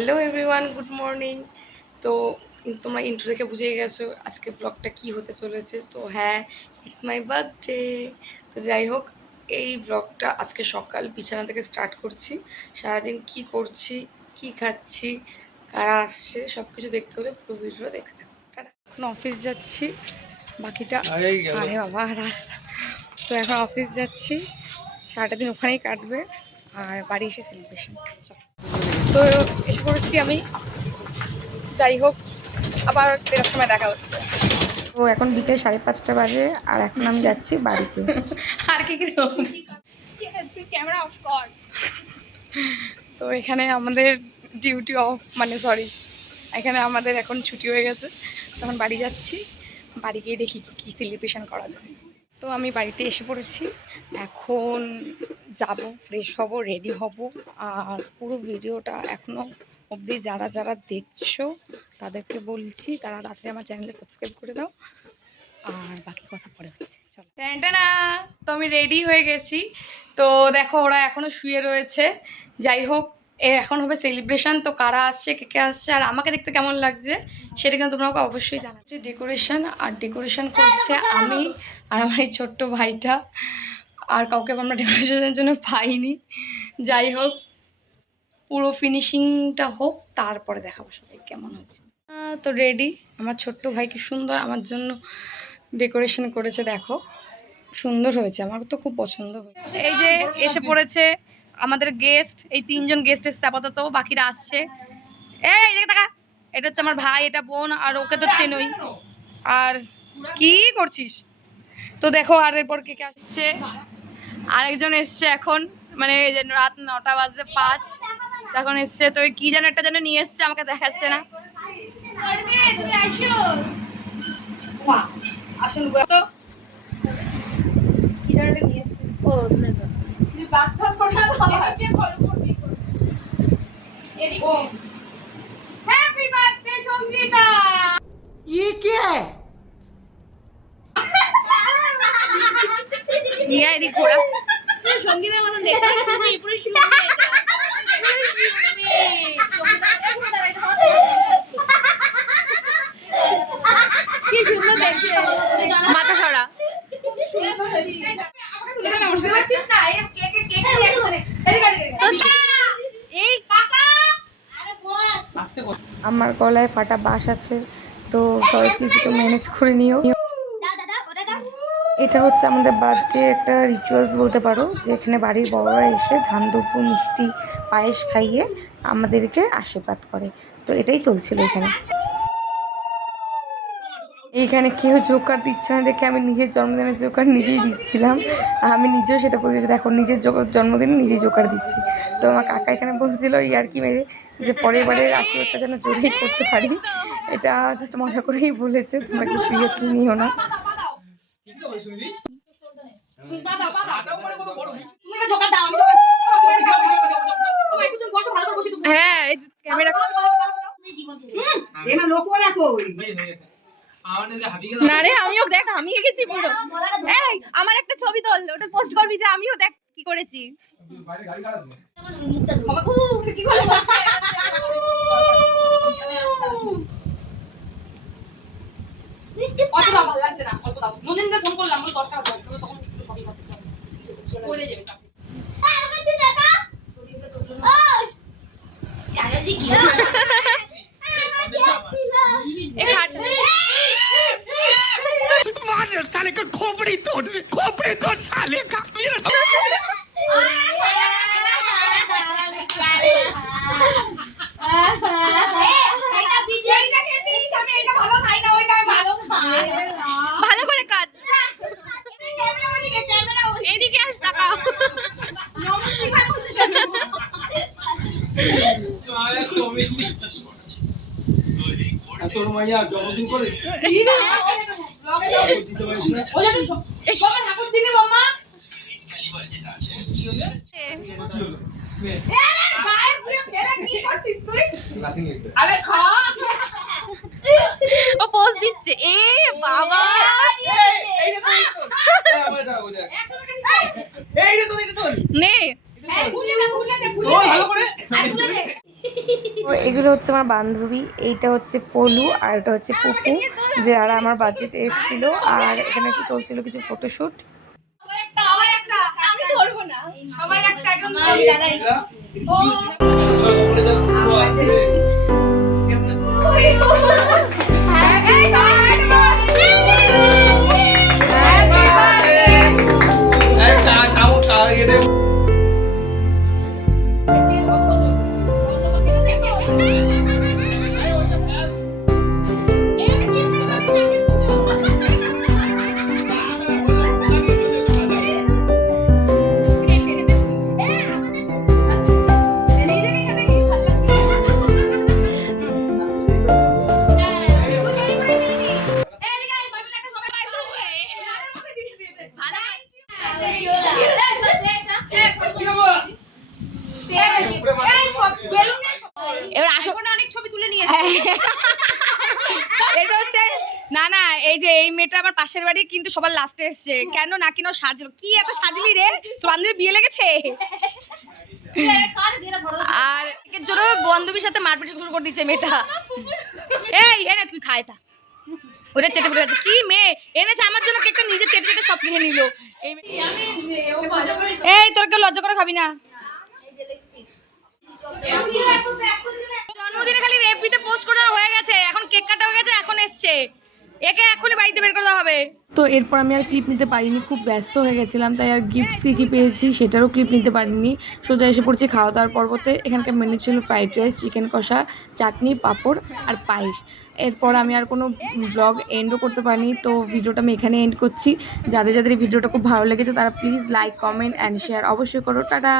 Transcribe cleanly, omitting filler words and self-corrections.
Hello everyone, good morning. তো তোমরা intro দেখে বুঝেই গেছো আজকে ব্লগটা কি হতে চলেছে। তো হ্যাঁ, ইটস মাই বার্থডে। তো যাই হোক, এই ব্লগটা আজকে সকাল বিছানা থেকে স্টার্ট করছি। সারাদিন কি করছি, কি খাচ্ছি, কারা আসছে, সব কিছু দেখতে হলে পুরো ভিডিওটা দেখতে থাকো। এখন অফিস যাচ্ছি, বাকিটা আরে বাবা রাস্তা। তো এখন অফিস যাচ্ছি, সারাটা দিন ওখানেই কাটবে, আর বাড়ি এসে সেলিব্রেশন। তো এসে পড়েছি আমি। যাই হোক, আবার ফেরার সময় দেখা হচ্ছে। তো এখন বিকেল 5:30 বাজে, আর এখন আমি যাচ্ছি বাড়িতে। আর কি ক্যামেরা অফ কর। তো এখানে আমাদের ডিউটি অফ, মানে সরি, এখানে আমাদের এখন ছুটি হয়ে গেছে। তখন বাড়ি যাচ্ছি, বাড়ি গিয়ে দেখি কী সেলিব্রেশন করা যায়। তো আমি বাড়িতে এসে পড়েছি, এখন যাব, ফ্রেশ হব, রেডি হব। আর পুরো ভিডিওটা এখনও অবধি যারা যারা দেখছো তাদেরকে বলছি তারা তাড়াতাড়ি আমার চ্যানেলে সাবস্ক্রাইব করে দাও। আর বাকি কথা পরে হচ্ছে, চলো। না, তো আমি রেডি হয়ে গেছি। তো দেখো ওরা এখনও শুয়ে রয়েছে। যাই হোক, এখন হবে সেলিব্রেশন। তো কারা আসছে, কে কে আসছে, আর আমাকে দেখতে কেমন লাগছে সেটা কিন্তু তোমরা অবশ্যই জানাচ্ছি। ডেকোরেশন করছে আমি আর আমার এই ছোট্ট ভাইটা, আর কাউকে আমরা ডেকোরেশনের জন্য পাইনি। যাই হোক, পুরো ফিনিশিংটা হোক, তারপরে দেখাবো সবাই কেমন হয়েছে। তো রেডি, আমার ছোট্ট ভাই কি সুন্দর আমার জন্য ডেকোরেশন করেছে, দেখো সুন্দর হয়েছে, আমার তো খুব পছন্দ হয়েছে। এই যে এসে পড়েছে আমাদের গেস্ট, এই 3জন গেস্ট এসছে আপাতত, বাকিরা আসছে। এই দেখে টাকা, এটা হচ্ছে আমার ভাই, এটা বোন, আর ওকে তো চেনই। আর কি করছিস? তো দেখো, আর এরপর কে কে আসছে, আরেকজন এসছে এখন, মানে রাত 9:05 তখন এসছে। তো কি যেন একটা যেন নিয়ে এসছে, আমাকে দেখাচ্ছে না। আসুন তো, কি যেন একটা নিয়ে এসছে। ও হ্যাপি বার্থডে সঙ্গীতা। ये क्या है? নিয়ে এদিক ঘোরা। সঙ্গীতের মতন দেখতে পুরো কি সুন্দর দেখছে, মাথা সরা। আমার গলায় ফাটা বাঁশ আছে, তো সবাই প্লিজ একটু ম্যানেজ করে নিও। এটা হচ্ছে আমাদের বার্থডে একটা রিচুয়ালস বলতে পারো, যেখানে বাড়ির বড়রা এসে ধান দুব্বু মিষ্টি পায়েস খাইয়ে আমাদেরকে আশীর্বাদ করে। তো এটাই চলছিল এখানে। এইখানে কেউ জোকার দিচ্ছে না দেখে আমি নিজের জন্মদিনের জোকার নিজেই দিচ্ছিলাম। আমি নিজেও সেটা বলছি, দেখো নিজের জন্মদিনে নিজেই জোকার দিচ্ছি। তো আমার কাকা এখানে বলছিল আর কি মেরে, যে পরের বারের আশীর্বাদটা যেন জোরেই করতে পারি। এটা জাস্ট মজা করেই বলেছে, তোমরা কি সিরিয়াসলি নিও না। হ্যাঁ, ক্যামেরা না রে, আমিও দেখ, আমি এঁকেছি পুরো। এই আমার একটা ছবি তোল, ওটা পোস্ট করবি যে আমিও দেখ কি করেছি। साले का खोपड़ी तोड़ साले का ভালো করে কাজ, এদিকে আস, তাকাও। তোর মাইয়া জন্মদিন করে ও পোজ দিচ্ছে। এ বাবা, নে ভালো করে তো এগুলো হচ্ছে আমার বান্ধবী, এইটা হচ্ছে পলু আর এটা হচ্ছে পুপু, যে আর আমার বার্থডেতে এসেছিল। আর এখানে চলছিল কিছু ফটোশ্যুট। আমি করবো না। সবাই একটা একদম এবার আসো অনেক ছবি তুলে নিয়েছে। এটা হচ্ছে না না, এই যে এই মেয়েটা আমার পাশের বাড়ি, কিন্তু সবার লাস্টে এসছে কেন না কিনা সাজলো। কি এত সাজলি রে, তোর বান্ধবীর বিয়ে লেগেছে? আর এর জন্য বান্ধবীর সাথে মারপিট শুরু করে দিচ্ছে মেয়েটা। এই এনে তুই খা এটা, ওটা চেটে পড়ে গেছে। কি মেয়ে এনেছে আমার জন্য কেকটা, নিজে চেটে চেটে সব খেয়ে নিল। এই তোর কেউ লজ্জা করে খাবি না? জন্মদিনে খালি এফবিতে পোস্ট করা হয়ে গেছে, এখন কেক কাটা হয়ে গেছে, এখন এসছে। একে এখনই বাড়িতে বের করতে হবে। তো এরপর আমি আর ক্লিপ নিতে পারিনি, খুব ব্যস্ত হয়ে গেছিলাম, তাই আর গিফটস কী কী পেয়েছি সেটারও ক্লিপ নিতে পারিনি। সোজা এসে পড়ছি খাওয়া দাওয়ার পর্বতে। এখানকার মেনু ছিল ফ্রাইড রাইস, চিকেন কষা, চাটনি, পাঁপড় আর পায়েস। এরপর আমি আর কোনো ব্লগ এন্ডও করতে পারিনি, তো ভিডিওটা আমি এখানে এন্ড করছি। যাদের যাদের এই ভিডিওটা খুব ভালো লেগেছে তারা please like, comment and share অবশ্যই করো। টাটা।